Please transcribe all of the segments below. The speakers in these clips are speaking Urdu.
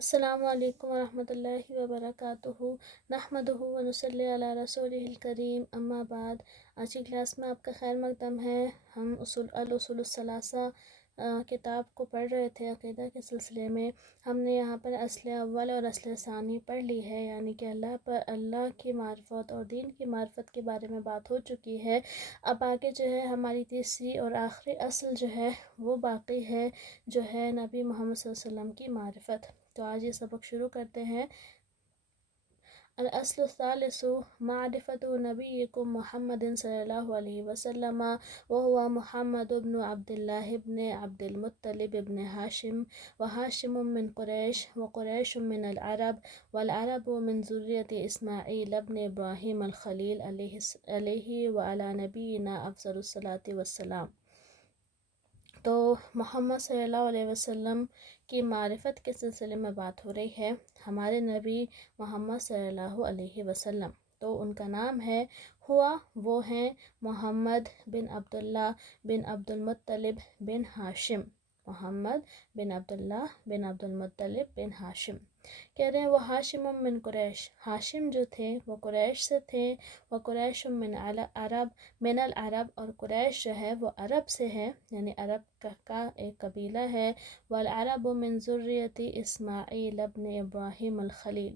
السلام علیکم ورحمۃ اللہ وبرکاتہ نحمدہ ونصلی علی رسولہ الکریم اما بعد۔ آج کی کلاس میں آپ کا خیر مقدم ہے۔ ہم الاصول الثلاثہ کتاب کو پڑھ رہے تھے عقیدہ کے سلسلے میں۔ ہم نے یہاں پر اصل اول اور اصل ثانی پڑھ لی ہے، یعنی کہ اللہ کی معرفت اور دین کی معرفت کے بارے میں بات ہو چکی ہے۔ اب آگے جو ہے ہماری تیسری اور آخری اصل جو ہے وہ باقی ہے، جو ہے نبی محمد صلی اللہ علیہ وسلم کی معرفت۔ تو آج یہ سبق شروع کرتے ہیں۔ الاصل الثالث معرفت نبیکم محمد صلی اللہ علیہ وسلم وهو محمد بن عبد الله بن عبد المطلب بن هاشم، وهاشم من قریش، وقریش من العرب، والعرب من ذریة اسماعیل بن ابراہیم الخلیل علیہ وعلی نبینا افضل الصلاۃ والسلام۔ تو محمد صلی اللہ علیہ وسلم کی معرفت کے سلسلے میں بات ہو رہی ہے۔ ہمارے نبی محمد صلی اللہ علیہ وسلم، تو ان کا نام ہے وہ ہیں محمد بن عبداللہ بن عبد المطلب بن ہاشم، محمد بن عبداللہ بن عبد المطلب بن ہاشم۔ کہہ رہے ہیں وہ ہاشم من قریش، ہاشم جو تھے وہ قریش سے تھے، وہ قریش من العرب، اور قریش جو ہے وہ عرب سے ہے، یعنی عرب کا ایک قبیلہ ہے۔ والعرب من ذریۃ اسماعیل ابن ابراہیم الخلیل،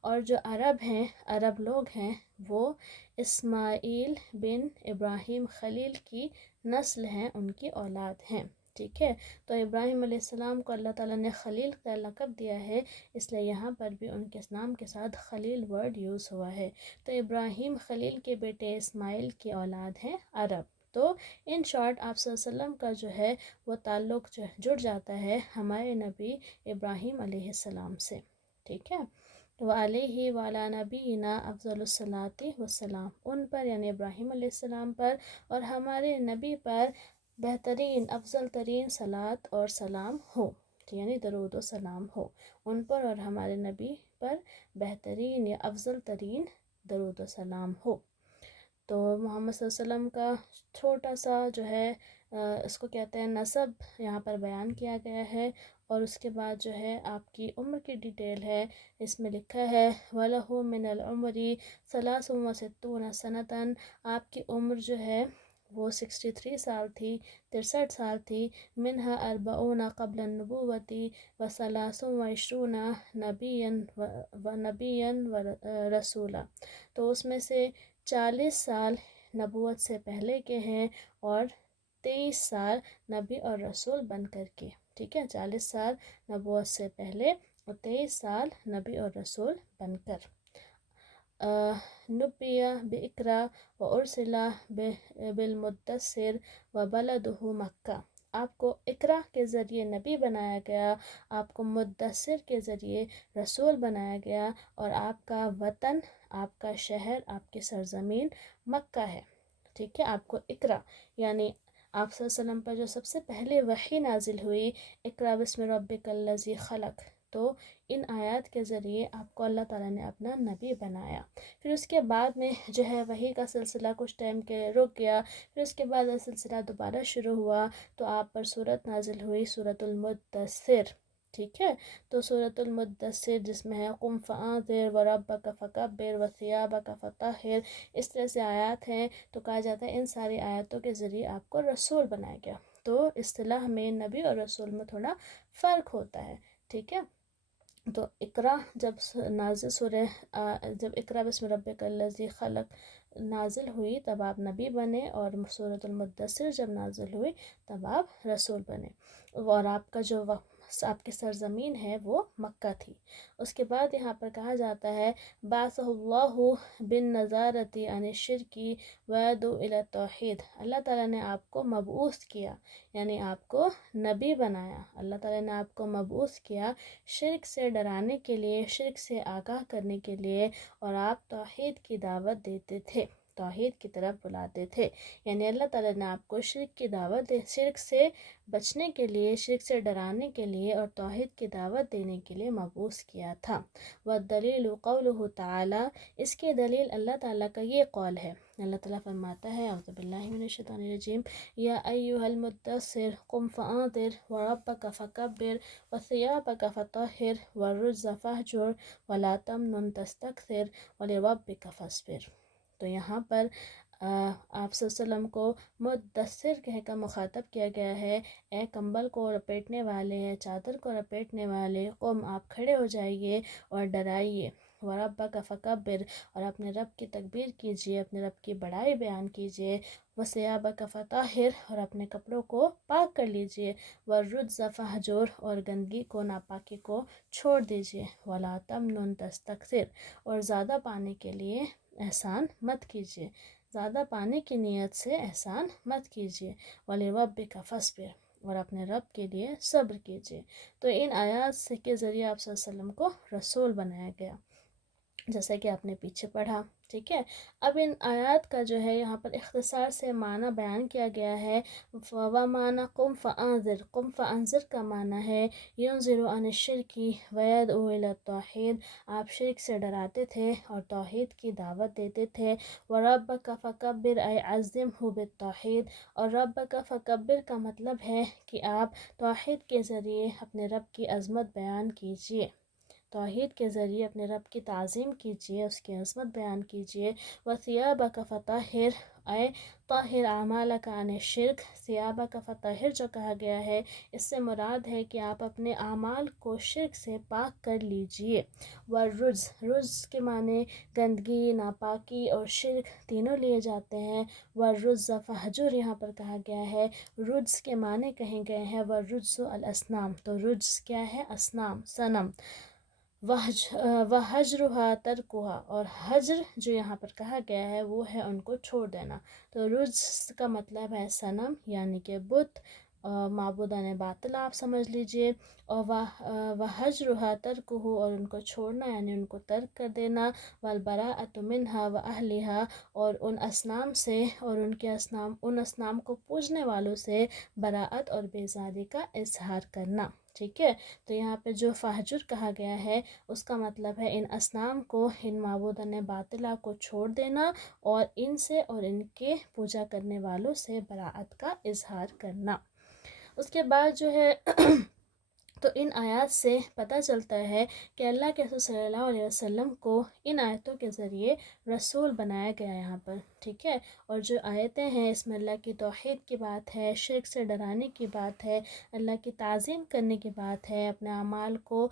اور جو عرب ہیں، عرب لوگ ہیں، وہ اسماعیل بن ابراہیم خلیل کی نسل ہیں، ان کی اولاد ہیں۔ ٹھیک ہے، تو ابراہیم علیہ السلام کو اللہ تعالیٰ نے خلیل کا لقب دیا ہے، اس لیے یہاں پر بھی ان کے نام کے ساتھ خلیل ورڈ یوز ہوا ہے۔ تو ابراہیم خلیل کے بیٹے اسماعیل کی اولاد ہیں عرب۔ تو ان شارٹ آپ صلی اللہ علیہ وسلم کا جو ہے وہ تعلق جڑ جاتا ہے ہمارے نبی ابراہیم علیہ السلام سے۔ ٹھیک ہے، وعلیہ وعلی نبینا افضل الصلاۃ والسلام، ان پر یعنی ابراہیم علیہ السلام پر اور ہمارے نبی پر بہترین افضل ترین صلاۃ اور سلام ہو، یعنی درود و سلام ہو ان پر اور ہمارے نبی پر بہترین یا افضل ترین درود و سلام ہو۔ تو محمد صلی اللہ علیہ وسلم کا چھوٹا سا جو ہے اس کو کہتے ہیں نسب یہاں پر بیان کیا گیا ہے، اور اس کے بعد جو ہے آپ کی عمر کی ڈیٹیل ہے، اس میں لکھا ہے وَلَهُ مِنَ الْعُمْرِ 63 سَنَةً، آپ کی عمر جو ہے وہ 63 سال تھی، 63 سال تھی۔ منہا 40 قبل النبوۃ و23 نبیًا ورسولا، تو اس میں سے 40 سال نبوت سے پہلے کے ہیں اور 23 سال نبی اور رسول بن کر کے۔ ٹھیک ہے، 40 سال نبوت سے پہلے اور 23 سال نبی اور رسول بن کر۔ نبیہ بِاقرا وارسلہ بالمدثر وبلدہ مکہ، آپ کو اقرا کے ذریعے نبی بنایا گیا، آپ کو مدثر کے ذریعے رسول بنایا گیا، اور آپ کا وطن، آپ کا شہر، آپ کی سرزمین مکہ ہے۔ ٹھیک ہے، آپ کو اقرا یعنی آپ صلی اللہ علیہ وسلم پر جو سب سے پہلے وحی نازل ہوئی، اقرا بسم ربک الذی خلق، تو ان آیات کے ذریعے آپ کو اللہ تعالیٰ نے اپنا نبی بنایا۔ پھر اس کے بعد میں جو ہے وحی کا سلسلہ کچھ ٹائم کے رک گیا، پھر اس کے بعد سلسلہ دوبارہ شروع ہوا، تو آپ پر سورت نازل ہوئی، سورۃ المدثر۔ ٹھیک ہے، تو سورۃ المدثر جس میں ہے قم فانذر وربک فکبر وثیابک فطہر، اس طرح سے آیات ہیں، تو کہا جاتا ہے ان ساری آیاتوں کے ذریعے آپ کو رسول بنایا گیا۔ تو اصطلاح میں نبی اور رسول میں تھوڑا فرق ہوتا ہے۔ ٹھیک ہے، تو اقرا جب جب اقرا بسم ربک الذی خلق نازل ہوئی تب آپ نبی بنے، اور سورۃ المدثر جب نازل ہوئی تب آپ رسول بنے، اور آپ کا جو آپ کی سرزمین ہے وہ مکہ تھی۔ اس کے بعد یہاں پر کہا جاتا ہے بعثہ اللہ بالنذارۃ عن الشرک ویدعو الی التوحید، اللہ تعالیٰ نے آپ کو مبعوث کیا، یعنی آپ کو نبی بنایا، اللہ تعالیٰ نے آپ کو مبعوث کیا شرک سے ڈرانے کے لیے، شرک سے آگاہ کرنے کے لیے، اور آپ توحید کی دعوت دیتے تھے۔ توحید کی طرف بلاتے تھے. یعنی اللہ تعالیٰ نے آپ کو شرک کی دعوت شرک سے بچنے کے لیے، شرک سے ڈرانے کے لیے اور توحید کی دعوت دینے کے لیے مبعوث کیا تھا. والدلیل قولہ تعالیٰ، اس کی دلیل اللہ تعالیٰ کا یہ قول ہے. اللہ تعالیٰ فرماتا ہے اعوذ باللہ من الشیطان الرجیم یا ایھا المدثر قم فانذر وربک فکبر وثیابک فطہر والرجز فہجر ولا تمنن تستکثر ولربک فاصبر. تو یہاں پر آپ صلی اللہ علیہ وسلم کو مدثر کہہ کر مخاطب کیا گیا ہے. اے کمبل کو لپیٹنے والے، چادر کو لپیٹنے والے، قم آپ کھڑے ہو جائیے اور ڈرائیے. وربک فکبر، اور اپنے رب کی تکبیر کیجیے، اپنے رب کی بڑائی بیان کیجیے. وثیابک فطہر، اور اپنے کپڑوں کو پاک کر لیجیے. والرجز فہجر، اور گندگی کو، ناپاکی کو چھوڑ دیجیے. ولا تمنن تستکثر، اور زیادہ پانے کے لیے احسان مت کیجیے، زیادہ پانے کی نیت سے احسان مت کیجیے. وَلِرَبِّكَ فَاصْبِرْ، اور اپنے رب کے لیے صبر کیجیے. تو ان آیات کے ذریعے آپ صلی اللہ علیہ وسلم کو رسول بنایا گیا، جیسا کہ آپ نے پیچھے پڑھا. ٹھیک ہے. اب ان آیات کا جو ہے یہاں پر اختصار سے معنی بیان کیا گیا ہے. وَمَعنَى قُمْ فَأَنذِرْ، قُمْ فَأَنذِرْ کا معنی ہے يُنذِرُ عَنِ الشِّرْكِ وَيَدْعُو إِلَى التَّوْحِيدِ، آپ شرک سے ڈراتے تھے اور توحید کی دعوت دیتے تھے. وَرَبَّكَ فَكَبِّرْ أَيْ عَظِّمْهُ بِالتَّوْحِيدِ، اور ربک فکبر کا مطلب ہے کہ آپ توحید کے ذریعے اپنے رب کی عظمت بیان کیجیے، توحید کے ذریعے اپنے رب کی تعظیم کیجیے، اس کی عظمت بیان کیجیے. وَثِيَابَكَ فَطَہِّرْ اے طاہر اعمالک عن الشرک، ثیابک فطہر جو کہا گیا ہے اس سے مراد ہے کہ آپ اپنے اعمال کو شرک سے پاک کر لیجیے. والرجز، رجز کے معنی گندگی، ناپاکی اور شرک تینوں لیے جاتے ہیں. والرجز فہجر یہاں پر کہا گیا ہے، رجز کے معنی کہیں گئے ہیں. والرجز الاسنام، تو رجز کیا ہے؟ اسنام، صنم. وحجرها ترکها، اور حجر جو یہاں پر کہا گیا ہے وہ ہے ان کو چھوڑ دینا. تو رجز کا مطلب ہے صنم، یعنی کہ بت، معبودان باطل آپ سمجھ لیجئے. اور وحجرها ترکہ، اور ان کو چھوڑنا یعنی ان کو ترک کر دینا. والبراءۃ منها واہلها، اور ان اصنام سے اور ان اصنام کو پوجنے والوں سے براءت اور بیزاری کا اظہار کرنا. ٹھیک ہے. تو یہاں پہ جو فہجر کہا گیا ہے اس کا مطلب ہے ان اصنام کو، ان معبودان باطلہ کو چھوڑ دینا اور ان سے اور ان کے پوجا کرنے والوں سے براءت کا اظہار کرنا. اس کے بعد جو ہے تو ان آیات سے پتہ چلتا ہے کہ اللہ کے رسول صلی اللہ علیہ وسلم کو ان آیتوں کے ذریعے رسول بنایا گیا یہاں پر. ٹھیک ہے. اور جو آیتیں ہیں اس میں اللہ کی توحید کی بات ہے، شرک سے ڈرانے کی بات ہے، اللہ کی تعظیم کرنے کی بات ہے، اپنے اعمال کو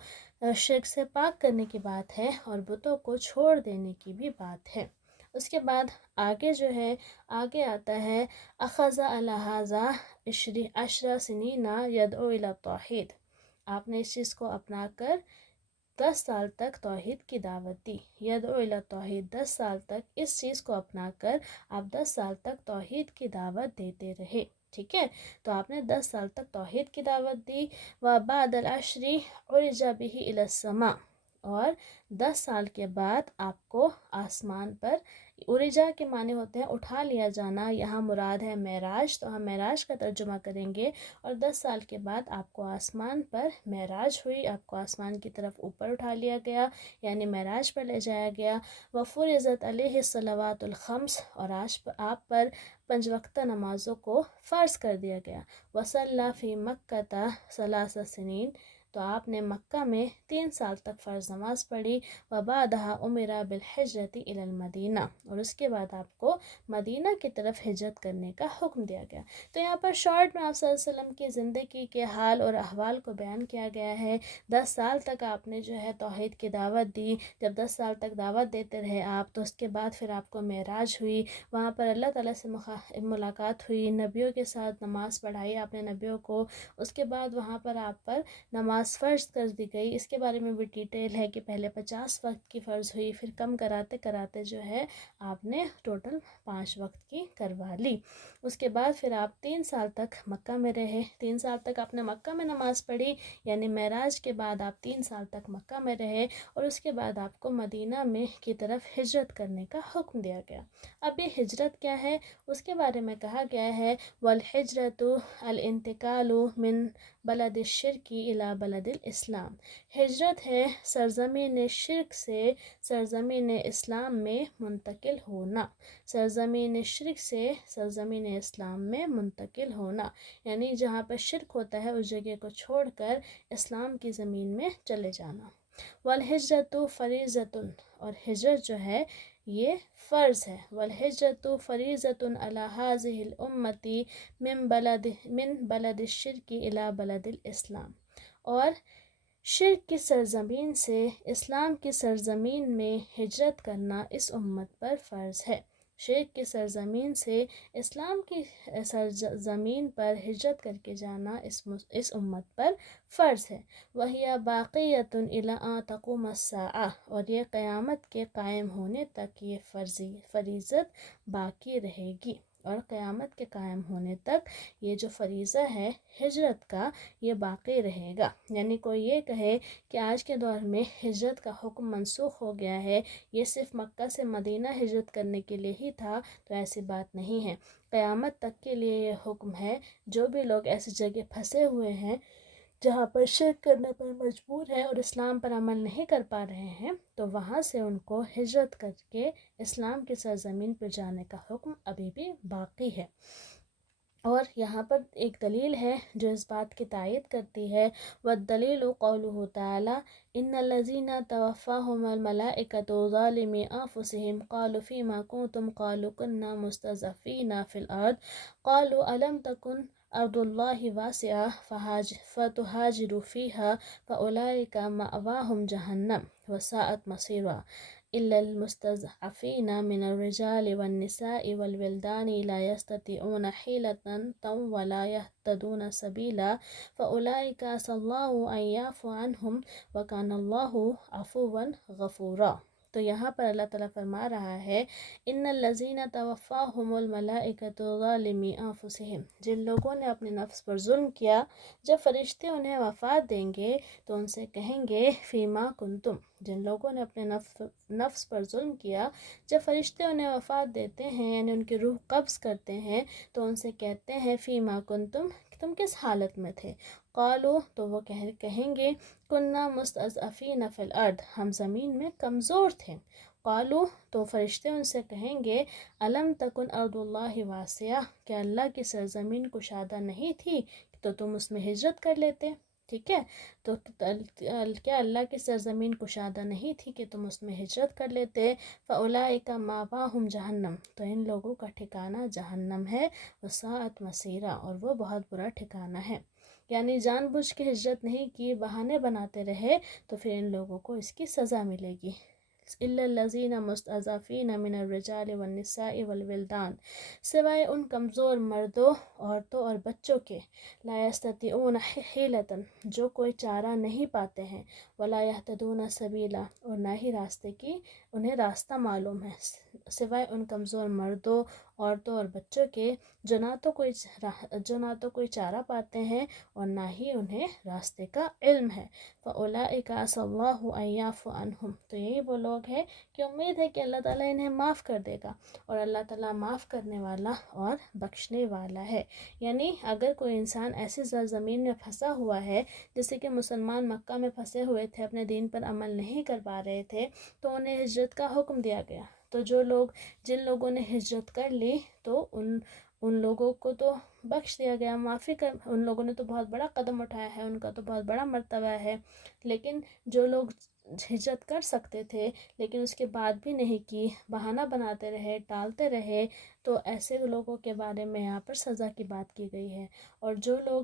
شرک سے پاک کرنے کی بات ہے، اور بتوں کو چھوڑ دینے کی بھی بات ہے. اس کے بعد آگے جو ہے آگے آتا ہے اخذ علی ھذا 10 سنین یدعو الی التوحید، آپ نے اس چیز کو اپنا کر 10 سال تک توحید کی دعوت دی. یدعو الی التوحید، 10 سال تک اس چیز کو اپنا کر آپ 10 سال تک توحید کی دعوت دیتے رہے. ٹھیک ہے. تو آپ نے 10 سال تک توحید کی دعوت دی. وبعد العشر عرج به الی السماء، اور 10 سال کے بعد آپ کو آسمان پر، عرجا کے معنی ہوتے ہیں اٹھا لیا جانا، یہاں مراد ہے معراج، تو ہم معراج کا ترجمہ کریں گے. اور 10 سال کے بعد آپ کو آسمان پر معراج ہوئی، آپ کو آسمان کی طرف اوپر اٹھا لیا گیا، یعنی معراج پر لے جایا گیا. وفرضت علیہ الصلوات الخمس، اور آج آپ پر 5 وقتہ نمازوں کو فرض کر دیا گیا. وصلی فی مکہ 3 سنین، تو آپ نے مکہ میں 3 سال تک فرض نماز پڑھی. وبعدها امر بالحجرۃ الی المدینہ، اور اس کے بعد آپ کو مدینہ کی طرف ہجرت کرنے کا حکم دیا گیا. تو یہاں پر شارٹ میں آپ صلی اللہ علیہ وسلم کی زندگی کے حال اور احوال کو بیان کیا گیا ہے. 10 سال تک آپ نے جو ہے توحید کی دعوت دی. جب 10 سال تک دعوت دیتے رہے آپ، تو اس کے بعد پھر آپ کو معراج ہوئی، وہاں پر اللہ تعالیٰ سے ملاقات ہوئی، نبیوں کے ساتھ نماز پڑھائی آپ نے نبیوں کو. اس کے بعد وہاں پر آپ پر نماز نماز فرض کر دی گئی، اس کے بارے میں بھی ڈیٹیل ہے کہ پہلے 50 وقت کی فرض ہوئی، پھر کم کراتے کراتے جو ہے آپ نے ٹوٹل 5 وقت کی کروا لی۔ اس کے بعد پھر آپ 3 سال تک مکہ میں رہے، 3 سال تک آپ نے مکہ میں نماز پڑھی، یعنی معراج کے بعد آپ 3 سال تک مکہ میں رہے، اور اس کے بعد آپ کو مدینہ میں کی طرف ہجرت کرنے کا حکم دیا گیا۔ اب یہ ہجرت کیا ہے اس کے بارے میں کہا گیا ہے والحجرت الانتقال من بلد الشرک الی بلد الاسلام۔ ہجرت ہے سرزمین شرک سے سرزمین اسلام میں منتقل ہونا، سرزمین شرک سے سرزمین اسلام میں منتقل ہونا، یعنی جہاں پر شرک ہوتا ہے اس جگہ کو چھوڑ کر اسلام کی زمین میں چلے جانا۔ والہجرت فریضۃ، اور ہجرت جو ہے یہ فرض ہے، والہجرت فریضۃ علی ہذہ الامۃ من بلد الشرک الی بلد الاسلام، اور شرک کی سرزمین سے اسلام کی سرزمین میں ہجرت کرنا اس امت پر فرض ہے۔ شرک کی سرزمین سے اسلام کی سرزمین پر ہجرت کر کے جانا اس امت پر فرض ہے۔ وَهِيَ بَاقِيَةٌ إِلَىٰ أَن تَقُومَ السَّاعَةُ، اور یہ قیامت کے قائم ہونے تک یہ فریضت باقی رہے گی، اور قیامت کے قائم ہونے تک یہ جو فریضہ ہے ہجرت کا یہ باقی رہے گا۔ یعنی کوئی یہ کہے کہ آج کے دور میں ہجرت کا حکم منسوخ ہو گیا ہے، یہ صرف مکہ سے مدینہ ہجرت کرنے کے لیے ہی تھا، تو ایسی بات نہیں ہے۔ قیامت تک کے لیے یہ حکم ہے، جو بھی لوگ ایسی جگہ پھنسے ہوئے ہیں جہاں پر شرک کرنے پر مجبور ہیں اور اسلام پر عمل نہیں کر پا رہے ہیں، تو وہاں سے ان کو ہجرت کر کے اسلام کی سرزمین پر جانے کا حکم ابھی بھی باقی ہے۔ اور یہاں پر ایک دلیل ہے جو اس بات کی تائید کرتی ہے، والدلیل قولہ تعالی ان الذین توفاہم الملائکۃ ظالمی انفسہم قالوا فیما کنتم قالوا کنا مستضعفین فی الارض قالوا الم تکن ارض اللہ واسعہ فتہاجروا فیہا فاولئک مأواہم جہنم وساءت مصیرا إلا المستضعفين من الرجال والنساء والولدان لا يستطيعون حيلة ولا يهتدون سبيلا فأولئك عسى الله أن يعفو عنهم وكان الله عفوا غفورا۔ تو یہاں پر اللہ تعالیٰ فرما رہا ہے ان الذین توفاہم الملائکۃ ظالمی انفسہم، جن لوگوں نے اپنے نفس پر ظلم کیا، جب فرشتے انہیں وفات دیں گے تو ان سے کہیں گے فیما کنتم، جن لوگوں نے اپنے نفس پر ظلم کیا، جب فرشتے انہیں وفات دیتے ہیں یعنی ان کی روح قبض کرتے ہیں تو ان سے کہتے ہیں فیما کنتم، تم کس حالت میں تھے، قالو تو وہ کہیں گے کننا مستضعفین فی الارض، ہم زمین میں کمزور تھے، قالو تو فرشتے ان سے کہیں گے الم تکن ارض اللہ واسعہ، کہ اللہ کی سرزمین کشادہ نہیں تھی تو تم اس میں ہجرت کر لیتے، ٹھیک ہے، تو کیا اللہ کی سرزمین کشادہ نہیں تھی کہ تم اس میں ہجرت کر لیتے، فاولئک مأواہم جہنم، تو ان لوگوں کا ٹھکانہ جہنم ہے، وساءت مصیرا، اور وہ بہت برا ٹھکانہ ہے۔ یعنی جان بوجھ کے ہجرت نہیں کی، بہانے بناتے رہے تو پھر ان لوگوں کو اس کی سزا ملے گی۔ الا الذین مستضعفین من الرجال والنساء والولدان، سوائے ان کمزور مردوں، عورتوں اور بچوں کے، لا یستطیعون حیلۃ، جو کوئی چارہ نہیں پاتے ہیں، ولا یہتدون سبیلا، اور نہ ہی راستے کی انہیں راستہ معلوم ہے، سوائے ان کمزور مردوں، عورتوں اور بچوں کے جو نہ تو کوئی چارہ پاتے ہیں اور نہ ہی انہیں راستے کا علم ہے، فَأُولَئِكَ عَسَى اللَّهُ أَن يَعْفُوَ عَنْهُمْ، تو یہی وہ لوگ ہیں کہ امید ہے کہ اللہ تعالیٰ انہیں معاف کر دے گا، اور اللہ تعالیٰ معاف کرنے والا اور بخشنے والا ہے۔ یعنی اگر کوئی انسان ایسی زمین میں پھنسا ہوا ہے، جیسے کہ مسلمان مکہ میں پھنسے ہوئے تھے، اپنے دین پر عمل نہیں کر پا رہے تھے، تو انہیں ہجرت کا حکم دیا گیا، تو جن لوگوں نے ہجرت کر لی تو ان لوگوں کو تو بخش دیا گیا، معافی کر، ان لوگوں نے تو بہت بڑا قدم اٹھایا ہے، ان کا تو بہت بڑا مرتبہ ہے۔ لیکن جو لوگ ہجرت کر سکتے تھے لیکن اس کے بعد بھی نہیں کی، بہانہ بناتے رہے، ٹالتے رہے، تو ایسے لوگوں کے بارے میں یہاں پر سزا کی بات کی گئی ہے۔ اور جو لوگ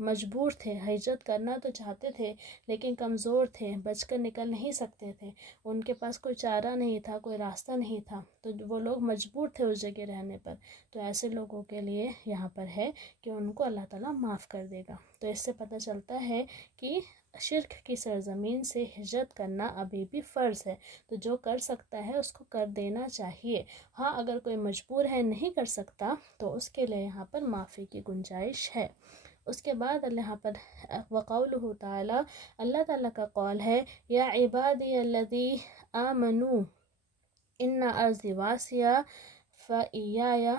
مجبور تھے، ہجرت کرنا تو چاہتے تھے لیکن کمزور تھے، بچ کر نکل نہیں سکتے تھے، ان کے پاس کوئی چارہ نہیں تھا، کوئی راستہ نہیں تھا، تو وہ لوگ مجبور تھے اس جگہ رہنے پر، تو ایسے لوگوں کے لیے یہاں پر ہے کہ ان کو اللہ تعالیٰ معاف کر دے گا۔ تو اس سے پتہ چلتا ہے کہ شرک کی سرزمین سے ہجرت کرنا ابھی بھی فرض ہے، تو جو کر سکتا ہے اس کو کر دینا چاہیے۔ ہاں اگر کوئی مجبور ہے نہیں کر سکتا تو اس کے لیے یہاں پر معافی کی گنجائش ہے۔ اس کے بعد اللہ پر وقولہ تعالی، اللہ تعالیٰ کا قول ہے، یا عبادی الذی آمنوا ان ارضی واسعہ فإیایا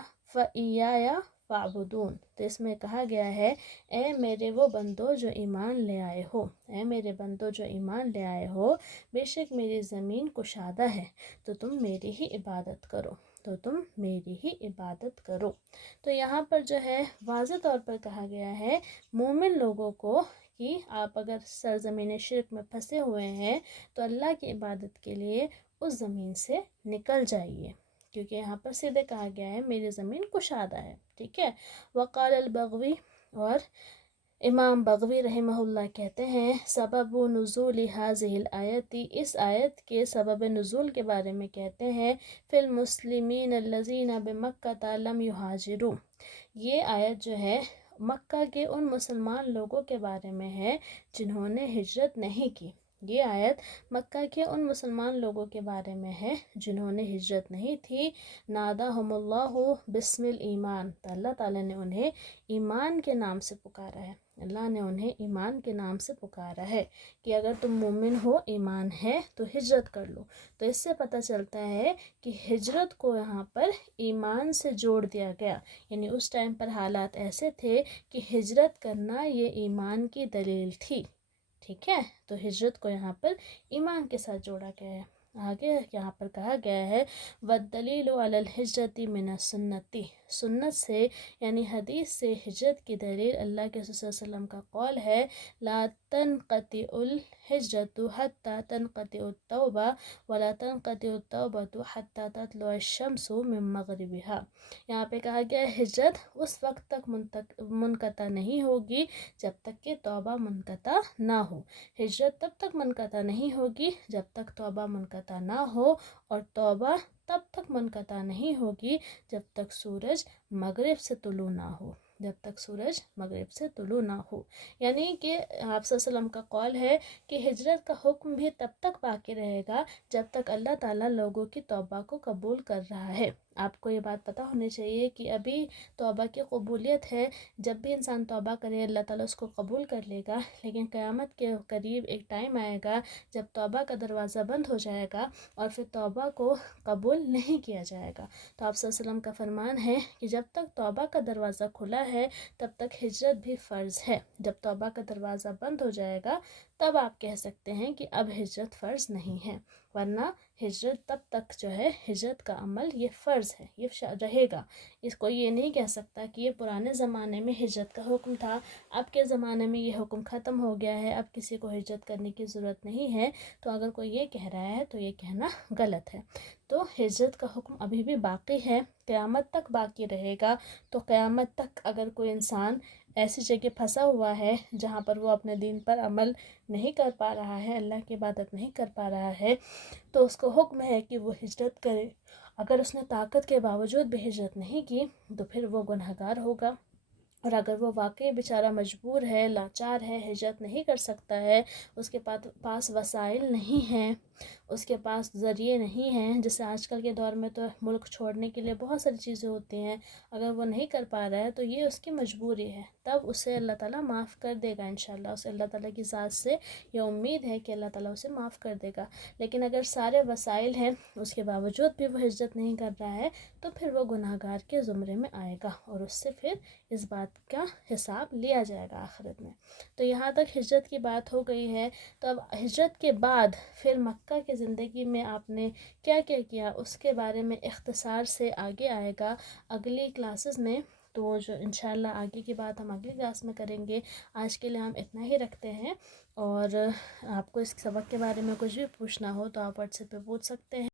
فاعبدون۔ تو اس میں کہا گیا ہے، اے میرے وہ بندو جو ایمان لے آئے ہو، اے میرے بندو جو ایمان لے آئے ہو، بے شک میری زمین کشادہ ہے، تو تم میری ہی عبادت کرو، تو تم میری ہی عبادت کرو۔ تو یہاں پر جو ہے واضح طور پر کہا گیا ہے مومن لوگوں کو کہ آپ اگر سرزمین شرک میں پھنسے ہوئے ہیں تو اللہ کی عبادت کے لیے اس زمین سے نکل جائیے، کیونکہ یہاں پر سیدھے کہا گیا ہے میری زمین کشادہ ہے، ٹھیک ہے۔ وقال البغوی، اور امام بغوی رحمہ اللہ کہتے ہیں، سبب نزول هذه الآیت، اس آیت کے سبب نزول کے بارے میں کہتے ہیں، فی المسلمین الذین بمکہ لم یہاجروا، یہ آیت جو ہے مکہ کے ان مسلمان لوگوں کے بارے میں ہے جنہوں نے ہجرت نہیں کی۔ یہ آیت مکہ کے ان مسلمان لوگوں کے بارے میں ہے جنہوں نے ہجرت نہیں تھی۔ ناداہم اللہ بسم الایمان، تو اللہ تعالیٰ نے انہیں ایمان کے نام سے پکارا ہے، اللہ نے انہیں ایمان کے نام سے پکارا ہے کہ اگر تم مومن ہو، ایمان ہے تو ہجرت کر لو۔ تو اس سے پتہ چلتا ہے کہ ہجرت کو یہاں پر ایمان سے جوڑ دیا گیا، یعنی اس ٹائم پر حالات ایسے تھے کہ ہجرت کرنا یہ ایمان کی دلیل تھی، ٹھیک ہے۔ تو ہجرت کو یہاں پر ایمان کے ساتھ جوڑا گیا ہے۔ آگے یہاں پر کہا گیا ہے، وَالدَّلِيلُ عَلَى الْحِجْرَةِ مِنَ السُّنَّةِ، سنت سے یعنی حدیث سے ہجرت کی دلیل اللہ کے رسول صلی اللہ علیہ وسلم کا قول ہے، لا تنقطع الحجرة حتى تنقطع التوبة ولا تنقطع التوبة حتى تطلع الشمس من مغربها۔ یہاں پہ کہا گیا ہے ہجرت اس وقت تک منقطع نہیں ہوگی جب تک کہ توبہ منقطع نہ ہو، ہجرت تب تک منقطع نہیں ہوگی جب تک توبہ منقطع نہ ہو، اور توبہ تب تک منقطع نہیں ہوگی جب تک سورج مغرب سے طلوع نہ ہو، جب تک سورج مغرب سے طلوع نہ ہو۔ یعنی کہ آپ صلی اللہ علیہ وسلم کا قول ہے کہ ہجرت کا حکم بھی تب تک باقی رہے گا جب تک اللہ تعالیٰ لوگوں کی توبہ کو قبول کر رہا ہے۔ آپ کو یہ بات پتہ ہونی چاہیے کہ ابھی توبہ کی قبولیت ہے، جب بھی انسان توبہ کرے اللہ تعالیٰ اس کو قبول کر لے گا، لیکن قیامت کے قریب ایک ٹائم آئے گا جب توبہ کا دروازہ بند ہو جائے گا اور پھر توبہ کو قبول نہیں کیا جائے گا۔ تو آپ صلی اللہ علیہ وسلم کا فرمان ہے کہ جب تک توبہ کا دروازہ کھلا ہے تب تک ہجرت بھی فرض ہے، جب توبہ کا دروازہ بند ہو جائے گا تب آپ کہہ سکتے ہیں کہ اب ہجرت فرض نہیں ہے، ورنہ ہجرت تب تک جو ہے ہجرت کا عمل یہ فرض ہے، یہ رہے گا۔ اس کو یہ نہیں کہہ سکتا کہ یہ پرانے زمانے میں ہجرت کا حکم تھا، اب کے زمانے میں یہ حکم ختم ہو گیا ہے، اب کسی کو ہجرت کرنے کی ضرورت نہیں ہے۔ تو اگر کوئی یہ کہہ رہا ہے تو یہ کہنا غلط ہے۔ تو ہجرت کا حکم ابھی بھی باقی ہے، قیامت تک باقی رہے گا۔ تو قیامت تک اگر کوئی انسان ایسی جگہ پھنسا ہوا ہے جہاں پر وہ اپنے دین پر عمل نہیں کر پا رہا ہے، اللہ کی عبادت نہیں کر پا رہا ہے، تو اس کو حکم ہے کہ وہ ہجرت کرے۔ اگر اس نے طاقت کے باوجود بھی ہجرت نہیں کی تو پھر وہ گنہگار ہوگا، اور اگر وہ واقعی بیچارہ مجبور ہے، لاچار ہے، ہجرت نہیں کر سکتا ہے، اس کے پاس وسائل نہیں ہیں، اس کے پاس ذریعے نہیں ہیں، جیسے آج کل کے دور میں تو ملک چھوڑنے کے لیے بہت ساری چیزیں ہوتی ہیں، اگر وہ نہیں کر پا رہا ہے تو یہ اس کی مجبوری ہے، تب اسے اللہ تعالیٰ معاف کر دے گا انشاءاللہ۔ اسے اللہ تعالیٰ کی ذات سے یہ امید ہے کہ اللہ تعالیٰ اسے معاف کر دے گا۔ لیکن اگر سارے وسائل ہیں اس کے باوجود بھی وہ ہجرت نہیں کر رہا ہے تو پھر وہ گناہگار کے زمرے میں آئے گا، اور اس سے پھر اس بات کا حساب لیا جائے گا آخرت میں۔ تو یہاں تک ہجرت کی بات ہو گئی ہے۔ تو اب ہجرت کے بعد پھر مکہ کی زندگی میں آپ نے کیا کیا کیا اس کے بارے میں اختصار سے آگے آئے گا اگلی کلاسز میں، تو جو انشاءاللہ آگے کی بات ہم اگلی کلاس میں کریں گے۔ آج کے لیے ہم اتنا ہی رکھتے ہیں، اور آپ کو اس سبق کے بارے میں کچھ بھی پوچھنا ہو تو آپ واٹس ایپ پہ پوچھ سکتے ہیں۔